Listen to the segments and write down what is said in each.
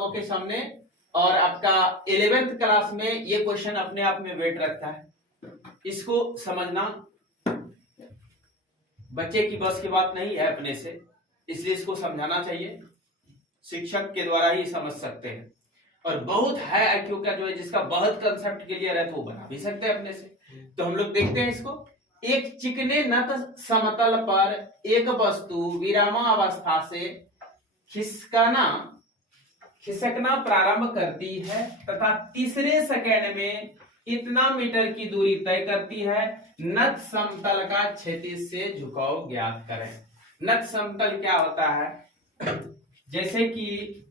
लोगों के सामने, और आपका 11th क्लास में ये क्वेश्चन अपने आप में वेट रखता है। इसको समझना बच्चे की बस की बात नहीं है अपने से, इसलिए इसको समझाना चाहिए। शिक्षक के द्वारा ही समझ सकते हैं, और बहुत है आईक्यू का जो है जिसका बहुत कंसेप्ट क्लियर है तो वो बना भी सकते हैं अपने से। तो हम लोग देखते हैं इसको। एक चिकने नत समतल पर एक वस्तु विरामावस्था से खिसकना प्रारंभ करती है तथा तीसरे सेकंड में इतना मीटर की दूरी तय करती है। नत समतल का क्षैतिज से झुकाव ज्ञात करें। नत समतल क्या होता है? जैसे कि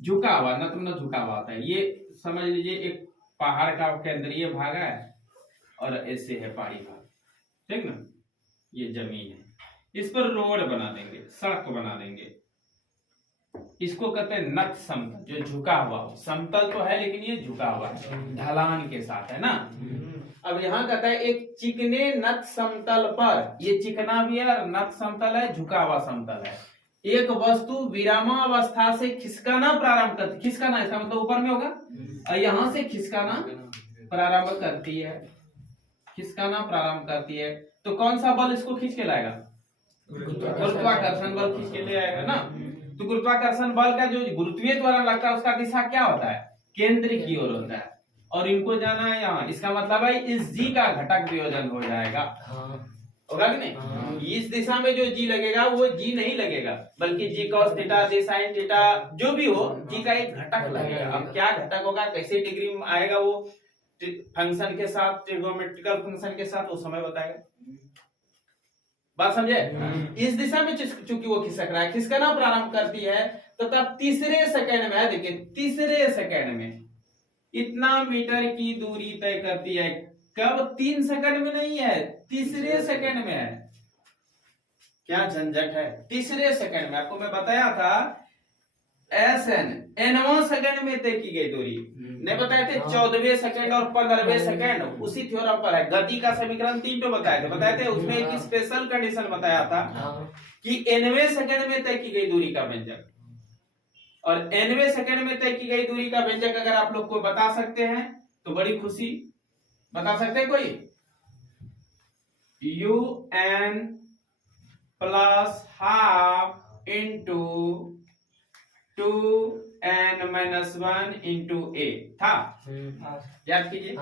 झुका हुआ, नत मतलब झुका हुआ होता है। ये समझ लीजिए एक पहाड़ का केंद्रीय भाग है और ऐसे है पहाड़ी भाग, ठीक ना। ये जमीन है, इस पर रोड बना देंगे, सड़क बना देंगे, इसको कहते हैं नत समतल, जो झुका हुआ हो। समतल तो है लेकिन ये झुका हुआ है, ढलान के साथ, है ना। अब यहाँ कहता है एक चिकने नत समतल पर, ये चिकना भी है और नत समतल है, झुका हुआ समतल है। एक वस्तु विरामावस्था से खिसकाना प्रारंभ करती, खिसकाना इसका मतलब ऊपर में होगा, और यहाँ से खिसकाना प्रारंभ करती है, खिसकाना प्रारंभ करती है। तो कौन सा बल इसको खींच के लाएगा? गुरुत्वाकर्षण बल खींच के ले आएगा ना। तो गुरुत्वाकर्षण बल का जो गुरुत्वीय त्वरण लगता है उसका दिशा क्या होता है? केंद्र की ओर होता है, और इनको जाना है यहाँ। इसका मतलब है इस जी का घटक वियोजन हो जाएगा, होगा कि नहीं? इस दिशा में जो जी लगेगा वो जी नहीं लगेगा, बल्कि जी cos थीटा, जी sin थीटा, जो भी हो, जी का एक घटक लगेगा। अब क्या घटक होगा, कैसे डिग्री में आएगा, वो फंक्शन के साथ, ट्रिगोनोमेट्रिकल फंक्शन के साथ, वो समय बताएगा। बात समझे? इस दिशा में चूंकि वो खिसक रहा है, खिसकना प्रारंभ करती है तो तब तीसरे सेकंड में, देखिए तीसरे सेकंड में इतना मीटर की दूरी तय करती है। कब? 3 सेकंड में नहीं है, तीसरे सेकंड में है। क्या झंझट है, तीसरे सेकंड में। आपको मैं बताया था nवां सेकंड में तय की गई दूरी, नहीं बताए थे? 14वें सेकंड और 15वें सेकंड, उसी थ्योरम पर है। गति का समीकरण 3 तो बताए थे। उसमें एक स्पेशल कंडीशन बताया था कि nवें सेकंड में तय की गई दूरी का व्यंजक, और nवें सेकंड में तय की गई दूरी का व्यंजक अगर आप लोग को बता सकते हैं तो बड़ी खुशी। बता सकते हैं कोई? un plus half into 2n-1 into a था, याद कीजिए।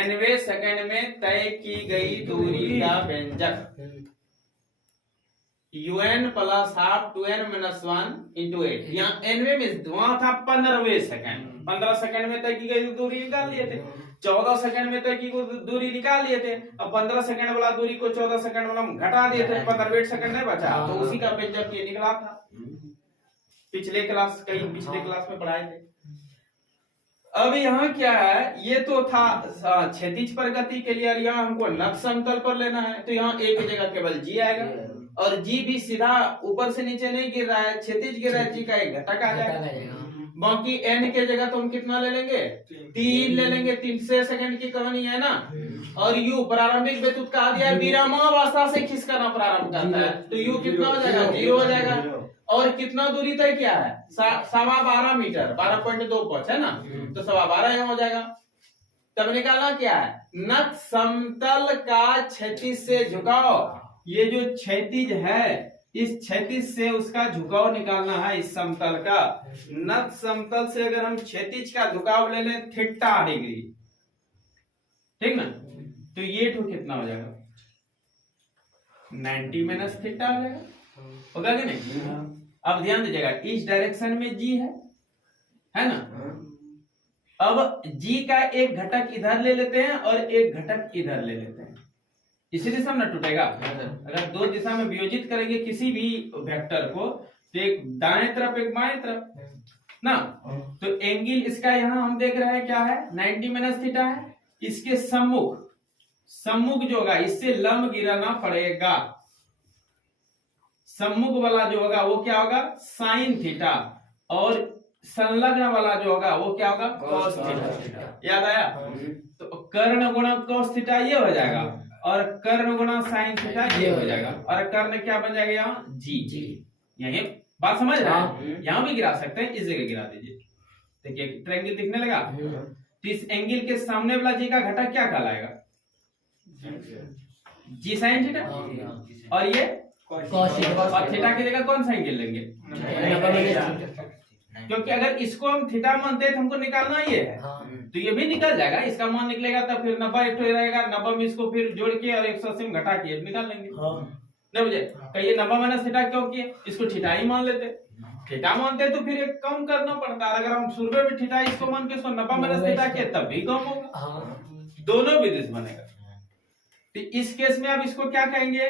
nवें सेकंड में तय की गई दूरी का व्यंजक un plus half 2n-1 into 8। यहाँ nवें में वहां था 15वें सेकंड, 15 सेकंड में तय की गई दूरी निकाल लिए थे, 14 सेकंड में तय की दूरी निकाल लिए थे। अब 15 सेकंड वाला दूरी को 14 सेकंड वाला घटा दिए थे, 15वें सेकंड नहीं बचा, तो उसी का व्यंजक ये निकला था। पिछले क्लास में पढ़ाए थे। अब यहाँ क्या है, ये तो था क्षैतिज पर गति के लिए, यहाँ हमको नत समतल पर लेना है, तो यहाँ एक जगह केवल जी आएगा, और जी भी सीधा ऊपर से नीचे नहीं गिर रहा है, क्षैतिज गिर रहा है, जी का एक घटक आ जाएगा। बाकी n के जगह तो हम कितना ले लेंगे? 3 ले लेंगे, 3 सेकंड की कहानी है ना। और u प्रारंभिक विद्युत कहा दिया है विरामावस्था से खिसकाना प्रारंभ करता है, तो u कितना हो जाएगा? 0 हो जाएगा। और कितना दूरी तय किया है? 12.25 मीटर, 12.25 है ना, तो 12.25 यहाँ हो जाएगा। तब निकालना क्या है? नत समतल का क्षैतिज से झुकाव। ये जो क्षैतिज है, इस क्षैतिज से उसका झुकाव निकालना है, इस समतल का। नत समतल से अगर हम क्षैतिज का झुकाव ले लें थीटा डिग्री, ठीक ना, तो ये तो कितना हो जाएगा? 90 माइनस थीटा हो जाएगा, होगा कि नहीं? अब ध्यान दीजिएगा, इस डायरेक्शन में जी है ना। अब जी का एक घटक इधर ले लेते हैं और एक घटक इधर ले लेते हैं, इसी दिशा में न टूटेगा। अगर दो दिशा में वियोजित करेंगे किसी भी वेक्टर को, तो एक दाएं तरफ एक बाएं तरफ ना, तो एंगल इसका यहाँ हम देख रहे हैं क्या है? 90 माइनस थीटा है। इसके सम्मुख जो होगा इससे लंब गिराना पड़ेगा, सम्मुख वाला जो होगा वो क्या होगा? साइन थीटा, और संलग्न वाला जो होगा वो क्या होगा? Cos theta. याद आया? तो कर्ण गुणा कॉस थीटा ये हो जाएगा, और कर्ण गुणा साइन थीटा ये हो जाएगा, और कर्ण क्या बन जाएगा? यहाँ जी। यही बात समझ रहे हाँ। हैं? यहाँ भी गिरा सकते हैं, इस जगह गिरा दीजिए। देखिए ट्रायंगल दिखने लगा। तो इस एंगल के सामने वाला जी का घटक क्या कहलाएगा? जी साइन थीटा। और ये और थीटा की जगह कौन सा एंगल लेंगे? क्योंकि अगर इसको हम थीटा मानते हैं तो हमको निकालना ये है, तो ये भी निकल जाएगा। इसका मान निकलेगा तो फिर 90 एक रहेगा, 90 में इसको फिर जोड़ के और 180 में घटा के निकाल लेंगे। नहीं मुझे कहिए 90 माइनस थीटा क्यों किए? इसको थीटा ही मान लेते। थीटा मानते तो फिर एक कम करना पड़ता है। अगर हम शुरू में थीटा इसको मान के इसको 90 माइनस थीटा किए तब भी कम होगा। दोनों विधि से बनेगा। तो इस केस में अब इसको क्या कहेंगे?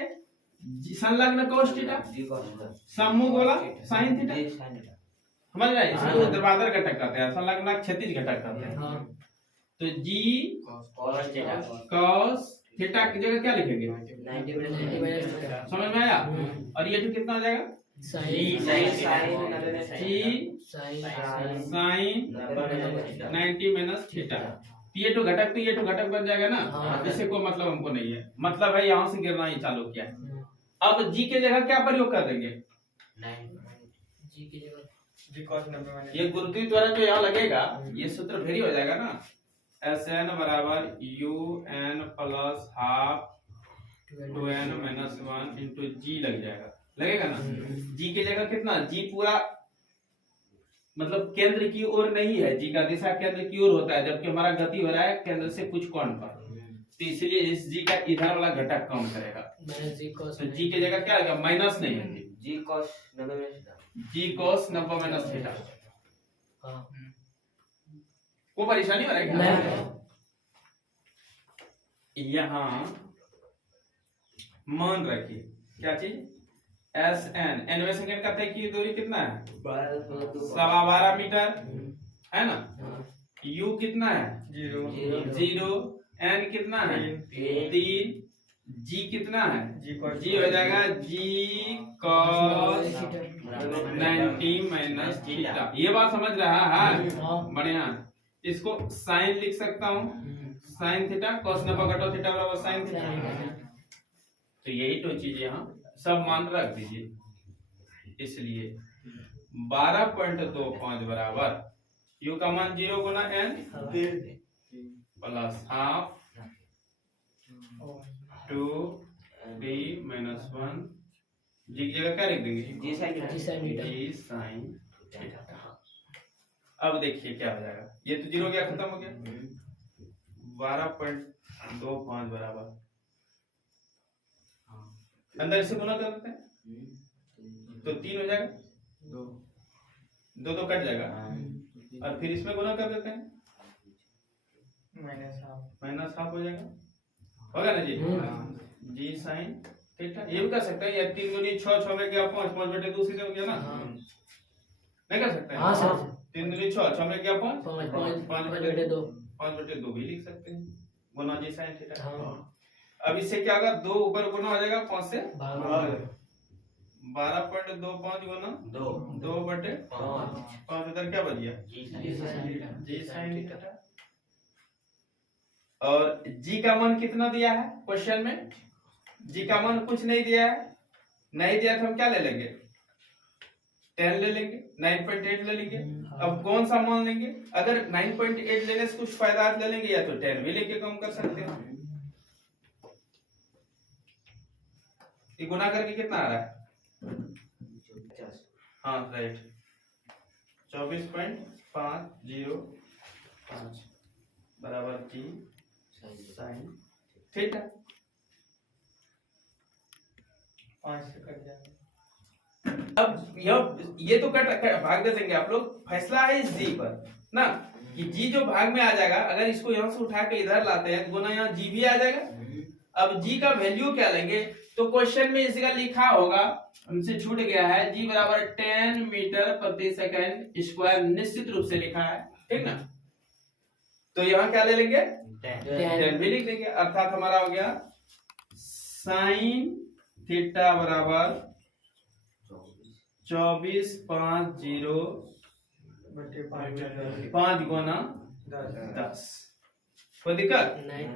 संलग्न कोस थीटा, सम्मुख वाला साइन थीटा। समझ रहे हैं? इसको ऊर्ध्वाधर घटक कहते हैं, संलग्न क्षैतिज घटक कहते हैं। तो जी cos थीटा की जगह क्या लिखेंगे? 90 समझ में आया? और ये जो कितना हो जाएगा? जी साइन 90 माइनस थीटा। ये तो घटक तो ये तो घटक बन जाएगा ना। इससे कोई मतलब हमको नहीं है। मतलब है यहाँ से गिरना ही चालू किया है। अब जी के जगह क्या प्रयोग कर देंगे? जी की जगह ये गुरुत्वीय त्वरण जो यहाँ लगेगा ये सूत्र वेरी हो जाएगा ना। Sn बराबर un plus half 2n minus 1 into G लग जाएगा, लगेगा ना। जी की जगह कितना? जी पूरा मतलब केंद्र की ओर नहीं है, जी का दिशा केंद्र की ओर होता है, जबकि हमारा गति हो रहा है केंद्र से कुछ कोण पर। तो इसलिए इस जी का इधर वाला घटक कम करेगा। तो जी की जगह क्या आएगा? माइनस नहीं है, जी cos 90 माइनस थीटा। को परेशानी हो रहा है? यहाँ मान रखिए क्या चीज? Sn nवें सेकंड का तय की दूरी कितना है? 12.5 मीटर है ना। U कितना है? 0। n कितना है? 3। G कितना है? G हो जाएगा G cos 90 माइनस थीटा। ये बात समझ रहा है? बढ़िया। इसको साइन लिख सकता हूँ, साइन थीटा cos 90 घटाओ थीटा बराबर साइन थीटा। तो यही तो चीज यहाँ सब मान रख दीजिए। इसलिए 12.25 बराबर u का मान 0 गुना n plus half 2d minus 1 जी की जगह क्या लिख देंगे? जी साइन थीटा। अब देखिए क्या हो जाएगा। ये तो 0 क्या खत्म हो गया। 12.25 बराबर अंदर से गुना कर देते हैं तो 3 हो जाएगा, 2 कट जाएगा। और फिर इसमें गुना कर देते हैं, माइनस हाफ हो जाएगा। होगा ना जी? जी साइन थीटा। ये भी कर सकते हैं, या 3 दूनी 6, 6 में क्या 5, 5 बटे 2 सीधे हो गया ना। नहीं कर सकते हैं? 3 दूनी 6, 6 में क्या 5, 5 बटे 2 भी लिख सकते हैं, गुना जी साइन थीटा। अब इससे क्या होगा? 2 ऊपर गुना हो जाएगा 5 से 12.25 गुना 2 बटे 5 इधर क्या बच गया? जी साइन थीटा। और जी का मान कितना दिया है क्वेश्चन में? जी का मान कुछ नहीं दिया है। नहीं दिया तो हम क्या ले लेंगे? 10 ले लेंगे, 9.8 ले लेंगे। अब कौन सा मान लेंगे? अगर 9.8 लेने से कुछ फायदा ले लेंगे या तो 10 भी लेके कम कर सकते हैं। ये गुना करके कितना आ रहा है? हाँ राइट, 24.505 बराबर जी साइन थीटा। 5 से कट जाएगा। अब ये तो कट भाग दे देंगे आप लोग। फैसला है इस जी पर ना कि जी जो भाग में आ जाएगा, अगर इसको यहाँ से उठा के इधर लाते हैं गुना यहाँ जी भी आ जाएगा। अब जी का वैल्यू क्या लेंगे? तो क्वेश्चन में इसका लिखा होगा, हमसे छूट गया है, जी बराबर 10 मीटर प्रति सेकंड स्क्वायर निश्चित रूप से लिखा है, ठीक ना। तो यहाँ क्या ले लेंगे? 10 भी लिख देंगे। अर्थात हमारा हो गया साइन थीटा बराबर 24.50/5 गुना 10। कोई दिक्कत नहीं?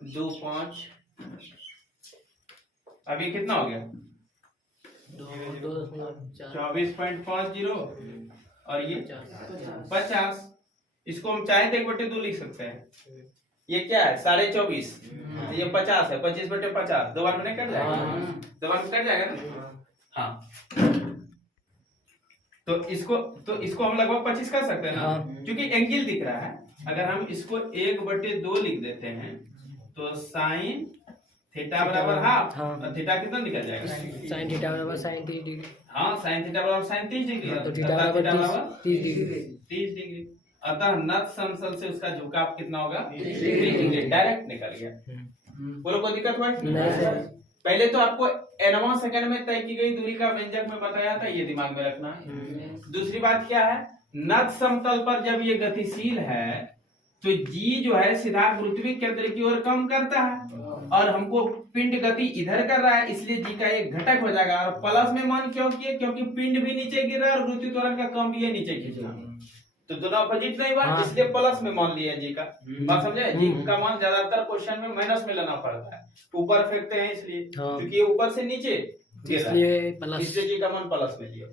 2 5, अभी कितना हो गया? 24.50 और ये 50। इसको हम चाहे तो 1/2 लिख सकते हैं। ये क्या है? 24.5, ये 50 है, 25/50 दो बार में नहीं कट जाएगा? दो बार में कट जाएगा ना? हाँ, तो इसको हम लगभग 25 कर सकते हैं ना, क्योंकि एंगल दिख रहा है। अगर हम इसको 1/2 लिख देते हैं तो साइन थीटा बराबर हाफ, और थीटा कितना निकल जाएगा? साइन थीटा बराबर साइन 30 डिग्री। हाँ, साइन थीटा बराबर साइन 30 डिग्री, तो थीटा बराबर 30 डिग्री। 30 डिग्री। अतः नत समतल से उसका झुकाव कितना होगा? 30 डिग्री। डायरेक्ट निकल गया। बोलो, कोई दिक्कत हुआ? नहीं सर। पहले तो आपको nवां सेकंड में तय की गई दूरी का व्यंजक में बताया था, ये दिमाग में रखना है। दूसरी बात क्या है? नत समतल पर जब ये गतिशील है तो जी जो है सीधा पृथ्वी केंद्र की ओर कम करता है, और हमको पिंड गति इधर कर रहा है, इसलिए जी का एक घटक हो जाएगा। और प्लस में मान क्यों किए? क्योंकि पिंड भी नीचे गिर रहा है और गुरुत्व त्वरण का कम भी है नीचे खींचना, तो दोनों अपोजिट नहीं बात, इसलिए प्लस में मान लिया जी का। बात समझे? जी का मान ज्यादातर क्वेश्चन में माइनस में लेना पड़ता है, ऊपर फेंकते हैं इसलिए, क्योंकि ये ऊपर से नीचे गिर रहा है, इसलिए जी का मान प्लस में लिया।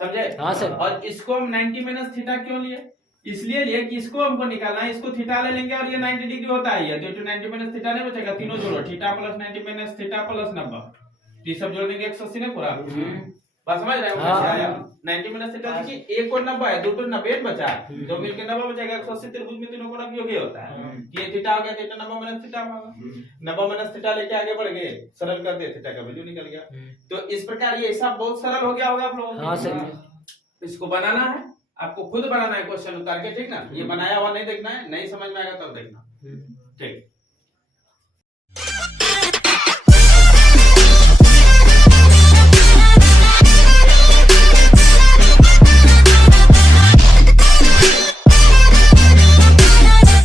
समझे? हाँ सर। और इसको हम 90 माइनस थीटा क्यों लिए? इसलिए लिए कि इसको हमको निकालना है, इसको थीटा ले लेंगे और ये 90 डिग्री होता ही है, तो 90 माइनस थीटा नहीं बचेगा। तीनों जोड़ो, theta plus 90 minus theta plus 90, ये सब जोड़ देंगे 180 नहीं पूरा। बात समझ रहे हो? कैसे आया? 90 माइनस थीटा देखिए, 1 और 90 है, 2 तो 90 बचा है, 2 मिलके 90 बचेगा। 180 त्रिभुज में तीनों कोण योग्य होता है। ये थीटा हो गया, थीटा 90 माइनस थीटा होगा, 90 माइनस थीटा लेके आगे बढ़ गए, सरल कर दे, थीटा का वैल्यू निकल गया। तो इस प्रकार ये हिसाब बहुत सरल हो गया होगा आप लोगों को। हाँ सर। इसको बनाना है, आपको खुद बनाना है क्वेश्चन उतार के, ठीक ना? ये बनाया हुआ नहीं देखना है, नहीं समझ में आएगा तब देखना, ठीक।